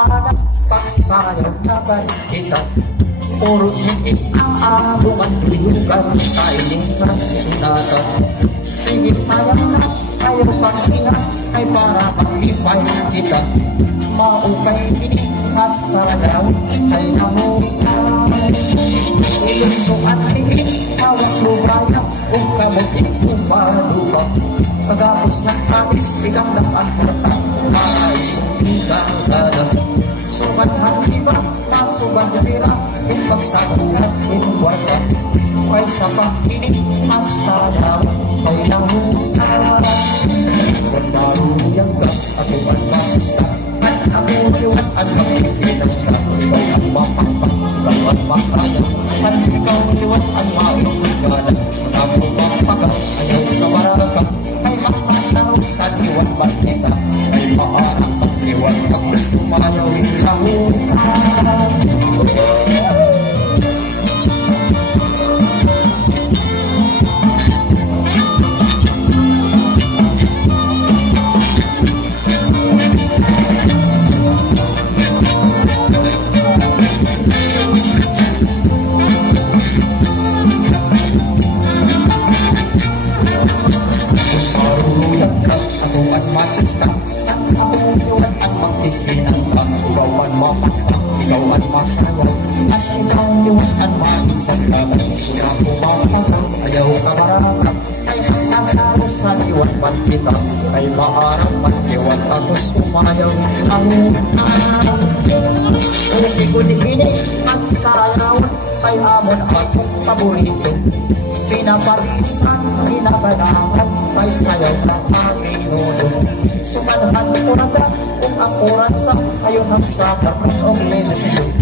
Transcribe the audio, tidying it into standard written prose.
Pamagat pagsayaw na balita puro higit ang alungan Liyugan sa inyong kasunatan. Sige sayang na kayo pang ingat ay para maglipay kita. Maukay ining kasarayaw ay namukay. Ilunsuan tingin hawak lubraya kung kamutin umalupa. Pagapos ng atis bigang naman porta ay ikaw gada. Sukat haliba, masukan nila kung pagsagulat inuwarta. Kay sa pagkinig masayaw ay namukay. Pagdaruyang ka at uban masista at amuluan at magkikitan ka. Ikaw ang mapakpak sa masaya at ikaw liwan ang maisigana. Nabumapaga ayaw ka maraka ay magsasaw sa diwan bakita ay maarang magdiwan ka sumayaw ilahuan. Ikaw ang masayaw at ikaw yung ang maisang laban. Kaya kumakaw, ayaw ka marakap ay magsasaro sa iwan man kita ay maarang mag-iwan ako sumayaw ang hindi ko dihinig at sayawan ay amon akong paborito. Pinaparisan, pinabalakan ay sayaw ng aking nudo. Sumanhan ko na kung ang oras sa ayaw ng sakap ng lelaki.